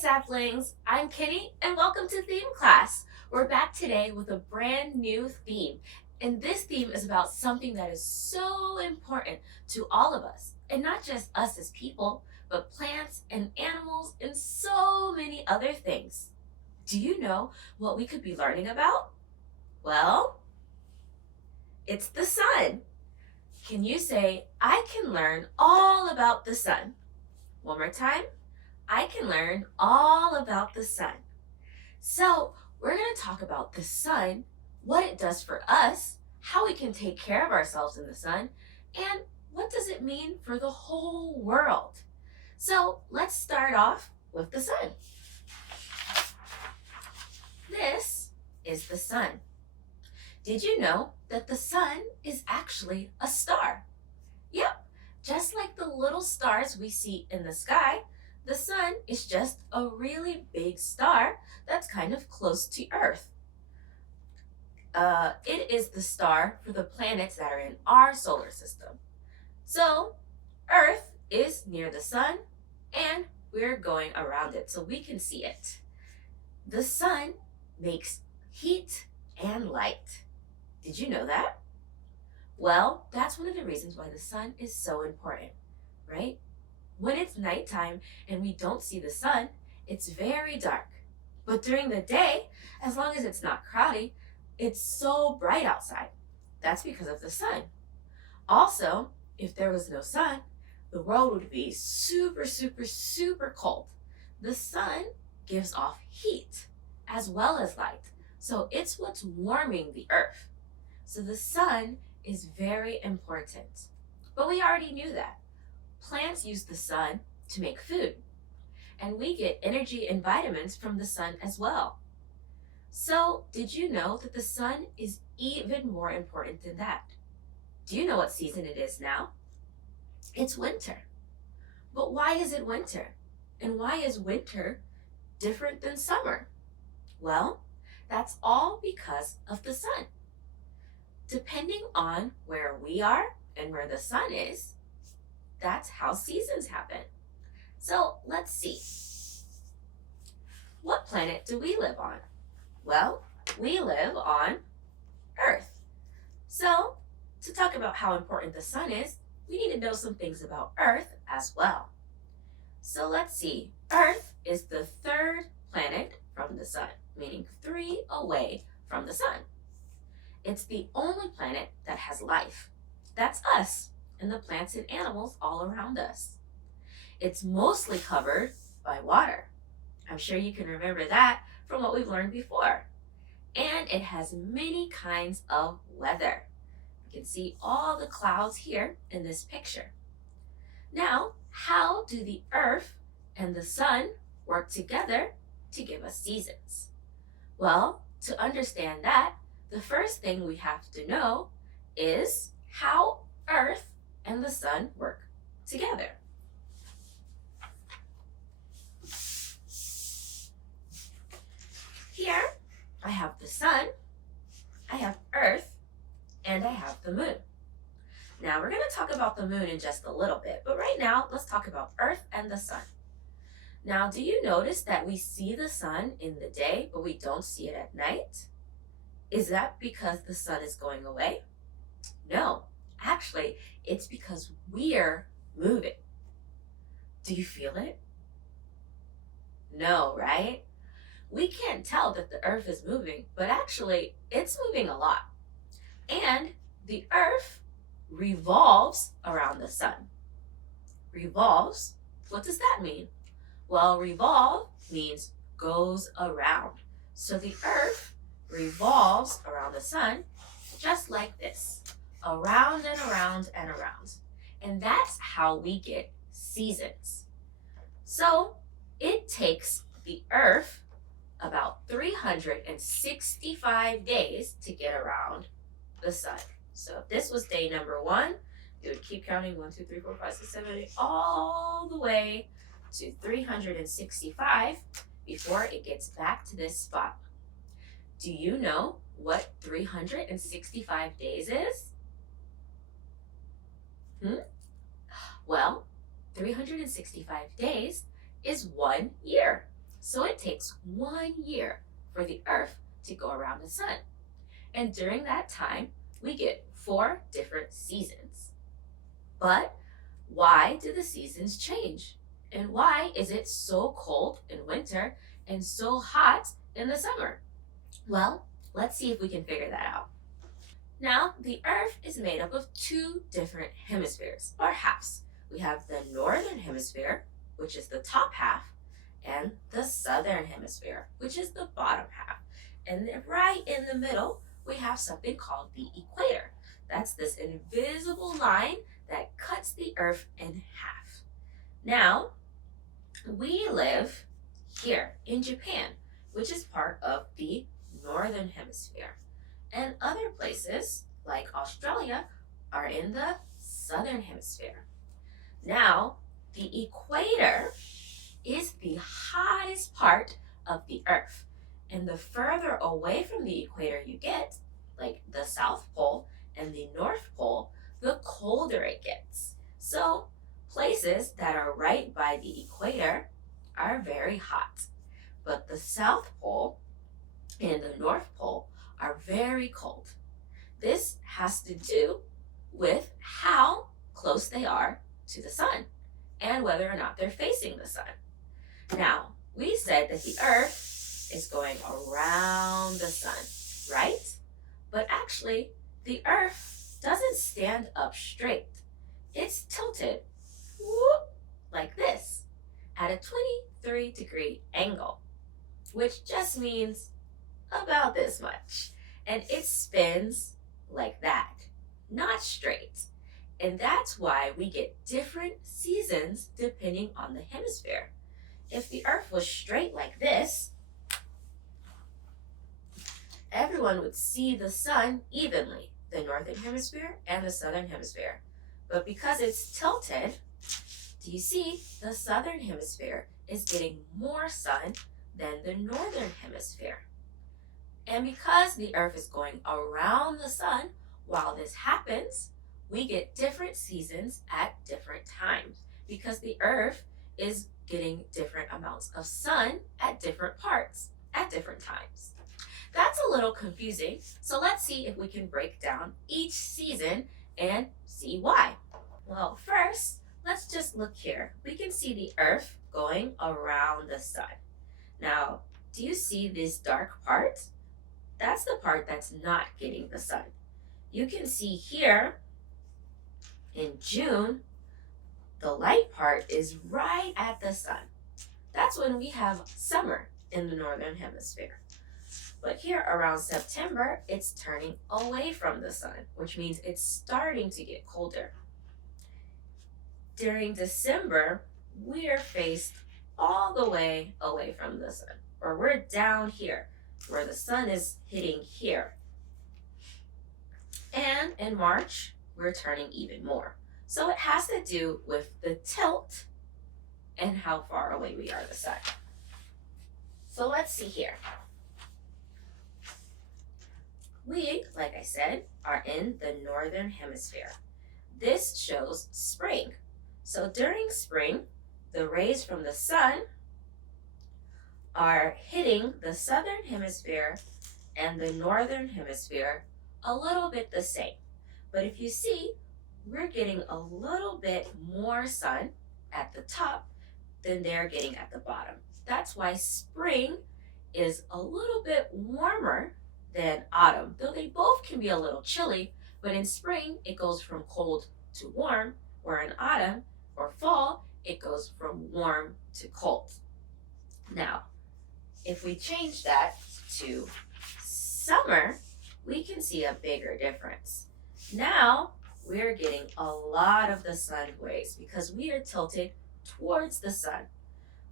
saplings, I'm Kitty and welcome to Theme Class. We're back today with a brand new theme, and this theme is about something that is so important to all of us, and not just us as people, but plants and animals and so many other things. Do you know what we could be learning about? Well, it's the sun. Can you say, I can learn all about the sun? One more time. I can learn all about the sun. So we're going to talk about the sun, what it does for us, how we can take care of ourselves in the sun, and what does it mean for the whole world. So let's start off with the sun. This is the sun. Did you know that the sun is actually a star? Yep, just like the little stars we see in the sky, the sun is just a really big star that's kind of close to Earth. It is the star for the planets that are in our solar system. So Earth is near the sun and we're going around it so we can see it. The sun makes heat and light. Did you know that? Well, that's one of the reasons why the sun is so important, right? When it's nighttime and we don't see the sun, it's very dark. But during the day, as long as it's not cloudy, it's so bright outside. That's because of the sun. Also, if there was no sun, the world would be super, super, super cold. The sun gives off heat as well as light. So it's what's warming the earth. So the sun is very important. But we already knew that. Plants use the sun to make food, and we get energy and vitamins from the sun as well. So, did you know that the sun is even more important than that? Do you know what season it is now? It's winter. But why is it winter? And why is winter different than summer? Well, that's all because of the sun. Depending on where we are and where the sun is, that's how seasons happen. So let's see. What planet do we live on? Well, we live on Earth. So to talk about how important the sun is, we need to know some things about Earth as well. So let's see. Earth is the third planet from the sun, meaning 3 away from the sun. It's the only planet that has life. That's us and the plants and animals all around us. It's mostly covered by water. I'm sure you can remember that from what we've learned before. And it has many kinds of weather. You can see all the clouds here in this picture. Now, how do the earth and the sun work together to give us seasons? Well, to understand that, the first thing we have to know is how Earth and the sun work together. Here, I have the sun, I have Earth, and I have the moon. Now, we're going to talk about the moon in just a little bit, but right now, let's talk about Earth and the sun. Now, do you notice that we see the sun in the day, but we don't see it at night? Is that because the sun is going away? No, actually, it's because we're moving. Do you feel it? No, right? We can't tell that the earth is moving, but actually, it's moving a lot. And the earth revolves around the sun. Revolves? What does that mean? Well, revolve means goes around. So the earth revolves around the sun just like this, around and around and around. And that's how we get seasons. So it takes the earth about 365 days to get around the sun. So if this was day number 1, you would keep counting 1, 2, 3, 4, 5, 6, 7, 8, all the way to 365 before it gets back to this spot. Do you know what 365 days is? Well, 365 days is 1 year. So it takes 1 year for the Earth to go around the sun. And during that time, we get 4 different seasons. But why do the seasons change? And why is it so cold in winter and so hot in the summer? Well, let's see if we can figure that out. Now, the Earth is made up of 2 different hemispheres, or halves. We have the northern hemisphere, which is the top half, and the southern hemisphere, which is the bottom half. And then right in the middle, we have something called the equator. That's this invisible line that cuts the Earth in half. Now, we live here in Japan, which is part of the northern hemisphere. And other places, like Australia, are in the southern hemisphere. Now, the equator is the hottest part of the Earth. And the further away from the equator you get, like the South Pole and the North Pole, the colder it gets. So places that are right by the equator are very hot. But the South Pole and the North Pole are very cold. This has to do with how close they are to the sun and whether or not they're facing the sun. Now, we said that the Earth is going around the sun, right? But actually, the Earth doesn't stand up straight. It's tilted, whoop, like this, at a 23-degree angle, which just means about this much. And it spins like that, not straight. And that's why we get different seasons depending on the hemisphere. If the Earth was straight like this, everyone would see the sun evenly, the northern hemisphere and the southern hemisphere. But because it's tilted, do you see the southern hemisphere is getting more sun than the northern hemisphere? And because the Earth is going around the sun while this happens, we get different seasons at different times because the Earth is getting different amounts of sun at different parts at different times. That's a little confusing, so let's see if we can break down each season and see why. Well, first, let's just look here. We can see the Earth going around the sun. Now, do you see this dark part? That's the part that's not getting the sun. You can see here in June, the light part is right at the sun. That's when we have summer in the northern hemisphere. But here around September, it's turning away from the sun, which means it's starting to get colder. During December, we're faced all the way away from the sun, or we're down here, where the sun is hitting here. And in March, we're turning even more. So it has to do with the tilt and how far away we are the sun. So let's see here. We, like I said, are in the northern hemisphere. This shows spring. So during spring, the rays from the sun are hitting the southern hemisphere and the northern hemisphere a little bit the same. But if you see, we're getting a little bit more sun at the top than they're getting at the bottom. That's why spring is a little bit warmer than autumn, though they both can be a little chilly, but in spring it goes from cold to warm, where in autumn or fall it goes from warm to cold. Now, if we change that to summer, we can see a bigger difference. Now, we're getting a lot of the sun rays because we are tilted towards the sun.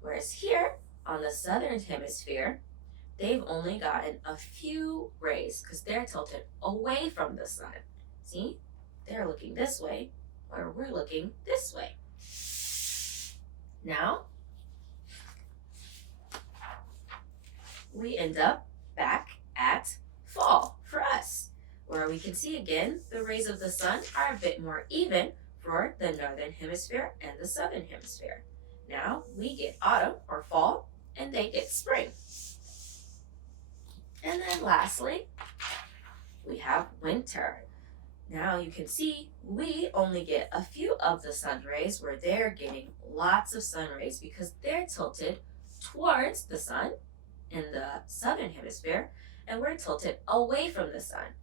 Whereas here on the southern hemisphere, they've only gotten a few rays because they're tilted away from the sun. See? They're looking this way, or we're looking this way. Now, we end up back at fall for us, where we can see again the rays of the sun are a bit more even for the northern hemisphere and the southern hemisphere. Now we get autumn or fall, and they get spring. And then lastly, we have winter. Now you can see we only get a few of the sun rays where they're getting lots of sun rays because they're tilted towards the sun in the southern hemisphere, and we're tilted away from the sun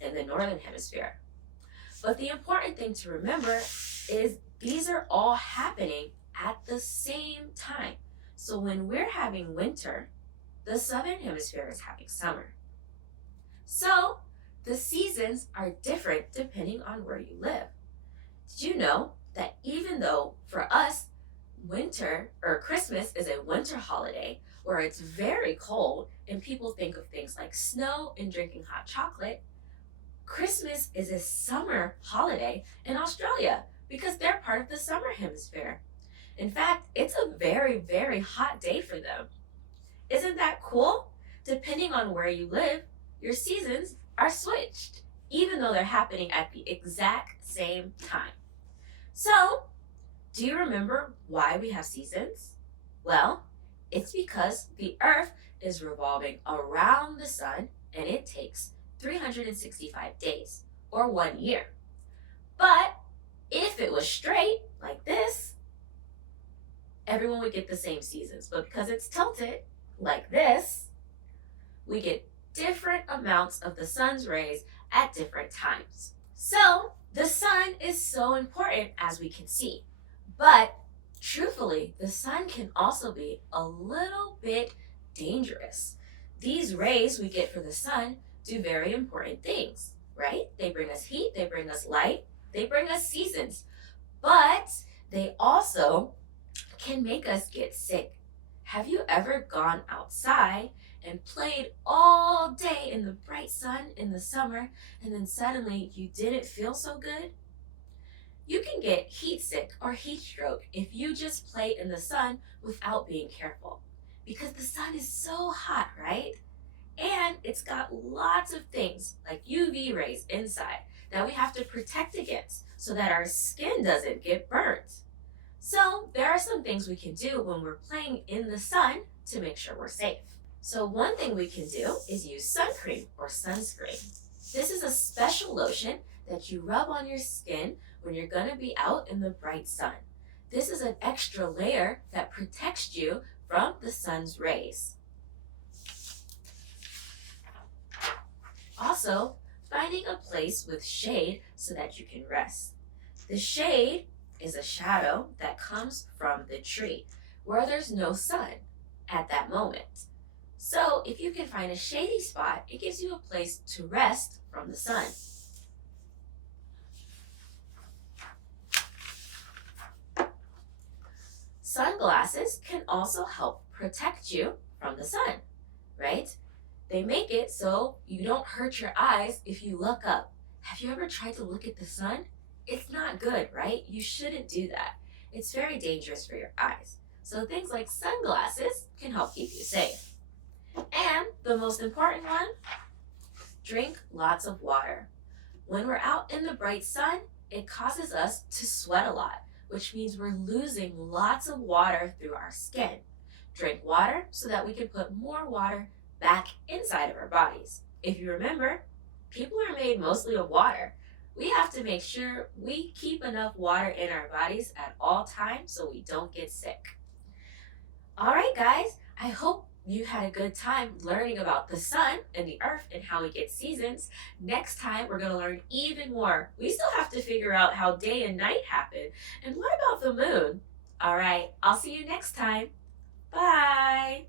in the northern hemisphere. But the important thing to remember is these are all happening at the same time. So when we're having winter, the southern hemisphere is having summer. So the seasons are different depending on where you live. Did you know that even though for us, winter or Christmas is a winter holiday where it's very cold and people think of things like snow and drinking hot chocolate, Christmas is a summer holiday in Australia because they're part of the summer hemisphere. In fact, it's a very, very hot day for them. Isn't that cool? Depending on where you live, your seasons are switched, even though they're happening at the exact same time. So, do you remember why we have seasons? Well, it's because the Earth is revolving around the sun and it takes 365 days, or 1 year. But if it was straight, like this, everyone would get the same seasons. But because it's tilted, like this, we get different amounts of the sun's rays at different times. So the sun is so important, as we can see. But truthfully, the sun can also be a little bit dangerous. These rays we get from the sun do very important things, right? They bring us heat, they bring us light, they bring us seasons. But they also can make us get sick. Have you ever gone outside and played all day in the bright sun in the summer, and then suddenly you didn't feel so good? You can get heat sick or heat stroke if you just play in the sun without being careful, because the sun is so hot, right? And it's got lots of things like UV rays inside that we have to protect against so that our skin doesn't get burnt. So there are some things we can do when we're playing in the sun to make sure we're safe. So one thing we can do is use sun cream or sunscreen. This is a special lotion that you rub on your skin when you're going to be out in the bright sun. This is an extra layer that protects you from the sun's rays. Also, finding a place with shade so that you can rest. The shade is a shadow that comes from the tree where there's no sun at that moment. So if you can find a shady spot, it gives you a place to rest from the sun. Sunglasses can also help protect you from the sun, right? They make it so you don't hurt your eyes if you look up. Have you ever tried to look at the sun? It's not good, right? You shouldn't do that. It's very dangerous for your eyes. So things like sunglasses can help keep you safe. And the most important one, drink lots of water. When we're out in the bright sun, it causes us to sweat a lot, which means we're losing lots of water through our skin. Drink water so that we can put more water back inside of our bodies. If you remember, people are made mostly of water. We have to make sure we keep enough water in our bodies at all times so we don't get sick. All right, guys, I hope you had a good time learning about the sun and the earth and how we get seasons. Next time, we're going to learn even more. We still have to figure out how day and night happen. And what about the moon? All right, I'll see you next time. Bye.